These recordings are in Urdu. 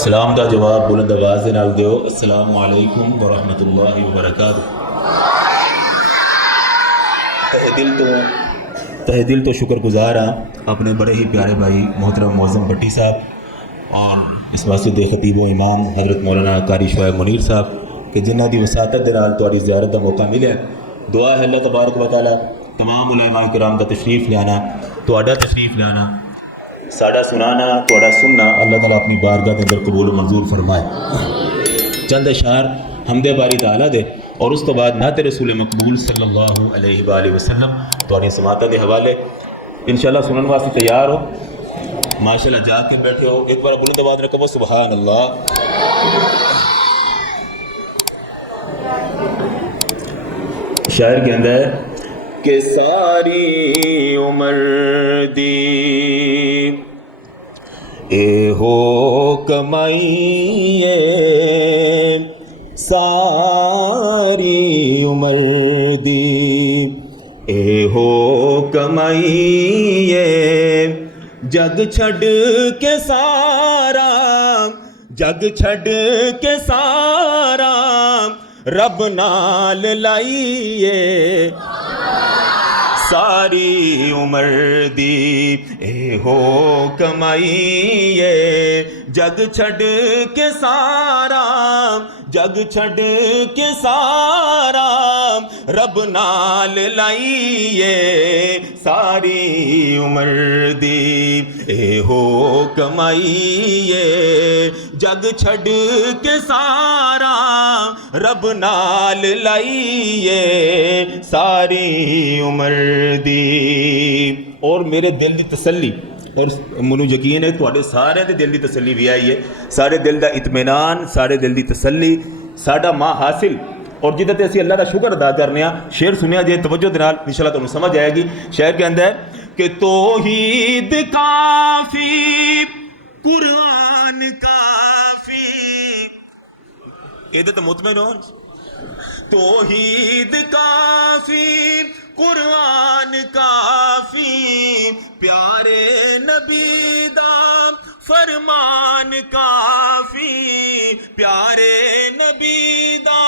سلام دا جواب بلند آواز دے نال دیو۔ السلام علیکم ورحمۃ اللہ وبرکاتہ۔ تہ دل تو شکر گزار ہاں اپنے بڑے ہی پیارے بھائی محترم معظم بٹی صاحب اور اس مسجد دے خطیب و امام حضرت مولانا قاری شعیب منیر صاحب کہ جنہ دی وساطت دے نال تہاڈی زیارت دا موقع ملیا۔ دعا ہے اللہ تبارک و تعالیٰ تمام علماء کرام دا تشریف لیانا، تہاڈا تشریف لیانا، ساڈا سنانا، تہاڈا سننا اللہ تعالیٰ اپنی بارگاہ دے اندر قبول و منظور فرمائے۔ چند اشعار حمد باری تعالیٰ دے اور اس تو بعد نعت رسول مقبول صلی اللہ علیہ وآلہ وسلم تہاڈی سماعتاں دے حوالے انشاءاللہ سنن واسطے تیار ہو، ماشاءاللہ جا کے بیٹھے ہو، ایک بار بلند آواز رکھو سبحان اللہ۔ شاعر کہندا ہے کہ ساری عمر دی اے ہو کمائی ساری عمر دی اے ہو کمائی جگ چھڈ کے سارا، جگ چھڈ کے سارا رب نال لائیے ساری عمر دی اے ہو کمائی جگ چھڈ کے سارا، جگ چھڈ کے سارا رب نال لائیے ساری عمر دی اے ہو کمائی جگ چھڈ کے سارا رب نال لائیے ساری عمر دی۔ اور میرے دل دی تسلی اور منو یقین ہے تواڈے سارے دے دل دی تسلی بھی آئی ہے، سارے دل دا اطمینان، سارے دل دی تسلی ساڈا ماں حاصل اور جدے تے اسی اللہ دا شکر ادا کرنے ہاں۔ شعر سنیا جے توجہ دے نال انشاءاللہ تانوں سمجھ آئے گی۔ شعر کہندا ہے کہ توحید کافی قرآن کافی، یہ تو مطمئن ہو، توحید کافی قرآن کافی پیارے نبی دا فرمان کافی، پیارے نبی دا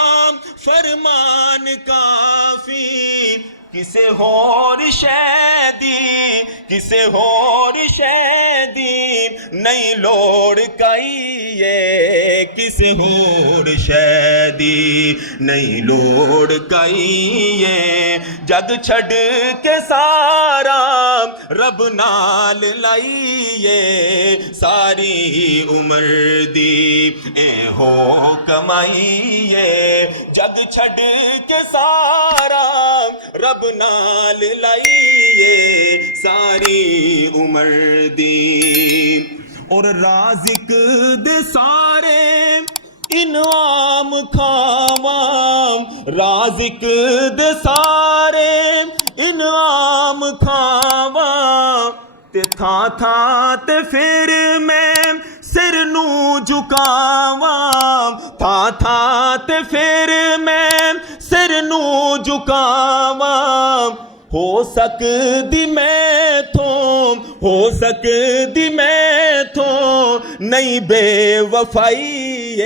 فرمان کافی کسے ہور شے دی، کسے ہور شے دی نہیں لوڑ کائیے، کسے ہور شے دی نہیں لوڑ کائیے جگ چھڈ کے سارا رب نال لائیے ساری عمر دی اے ہو کمائیے جگ چھڈ کے سارا رب نال لائیے ساری عمر دی۔ اور رازق دے سارے انعام کھاواں، رازق دے سارے انعام کھاواں تے تھاں تھاں تے پھر میں سر نو جھکاواں، تھاں تھاں تے پھر میں سر نو جھکاواں ہو سکدی میں تھوں، ہو سکدی میں تھوں نہیں بے وفائی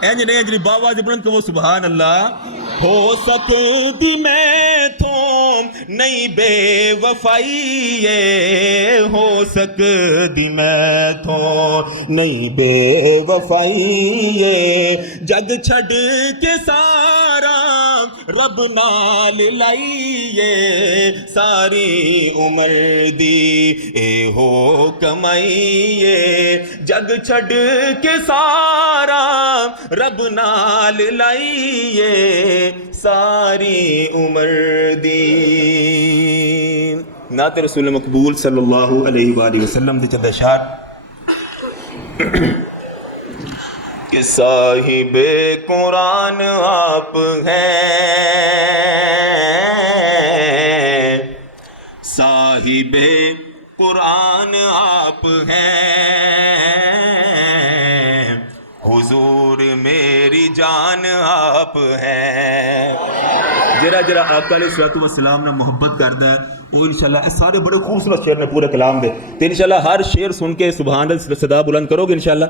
انج نہیں انجلی بابا جی بلند کہو سبحان اللہ۔ ہو سکدی میں تھوں نہیں بے وفائی ہو سکدی میں تھوں نہیں بے وفائی جگ چھڈ کے سارا رب نال لائیے ساری عمر دی اے ہو کمائیے جگ چھڈ کے سارا رب نال لائیے ساری عمر دی۔ نعت رسول مقبول صلی اللہ علیہ وآلہ وسلم دے چند اشعار کہ صاحب قرآن آپ ہیں، صاحب قرآن آپ ہیں، حضور میری جان آپ ہیں، جڑا جڑا آقا علیہ الصلوۃ والسلام نے محبت کردا ہے وہ انشاءاللہ سارے بڑے خوبصورت شعر نے پورے کلام دے تے انشاءاللہ ہر شعر سن کے سبحان اللہ صدا بلند کرو گے انشاءاللہ.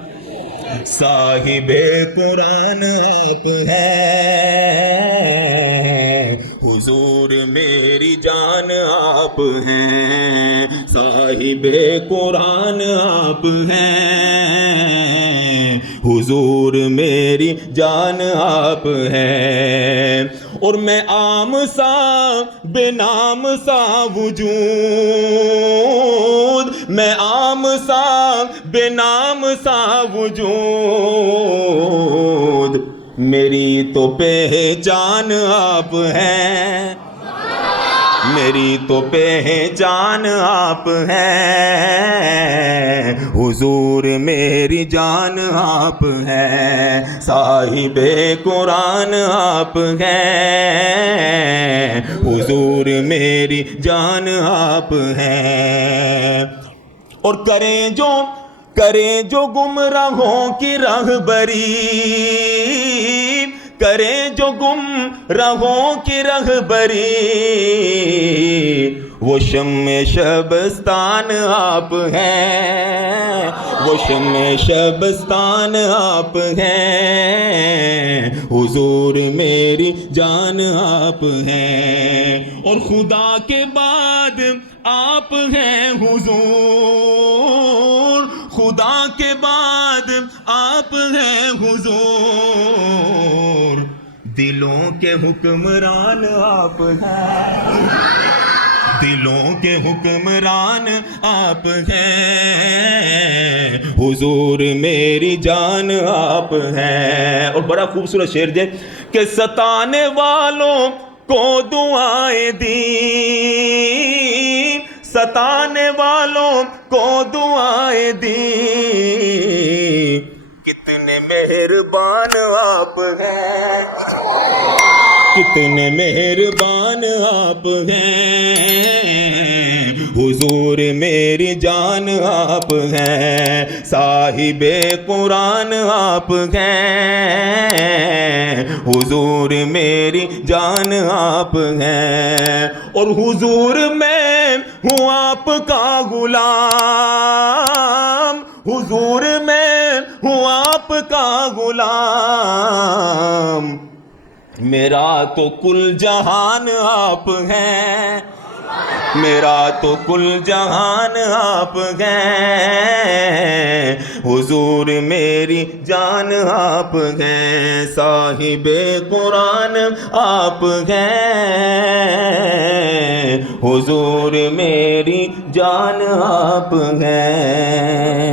صاحب قرآن آپ ہیں حضور میری جان آپ ہیں. صاحب قرآن آپ ہیں حضور میری جان آپ ہیں. اور میں عام سا بے نام سا وجود میں عام سا بے نام سا وجود میری تو پہچان آپ ہیں میری تو پہچان آپ ہیں حضور میری جان آپ ہیں. صاحب قرآن آپ ہیں حضور میری جان آپ ہیں. اور کریں جو گمراہوں کی رہبری کریں جو گمراہوں کی رہبری وہ شمع شبستان آپ ہیں وہ شمع شبستان آپ ہیں حضور میری جان آپ ہیں. اور خدا کے بعد آپ ہیں حضور خدا کے بعد آپ ہیں حضور دلوں کے حکمران آپ ہیں دلوں کے حکمران آپ ہیں حضور میری جان آپ ہیں. اور بڑا خوبصورت شعر ہے کہ ستانے والوں کو دعائیں دیں ستانے والوں کو دعائیں دیں کتنے مہربان آپ ہیں کتنے مہربان آپ ہیں حضور میری جان آپ ہیں. صاحب قرآن آپ ہیں حضور میری جان آپ ہیں. اور حضور میں ہوں آپ کا غلام حضور میں ہوں آپ کا غلام میرا تو کل جہان آپ ہیں میرا تو کل جہان آپ ہیں حضور میری جان آپ ہیں. صاحب قرآن آپ ہیں حضور میری جان آپ ہیں.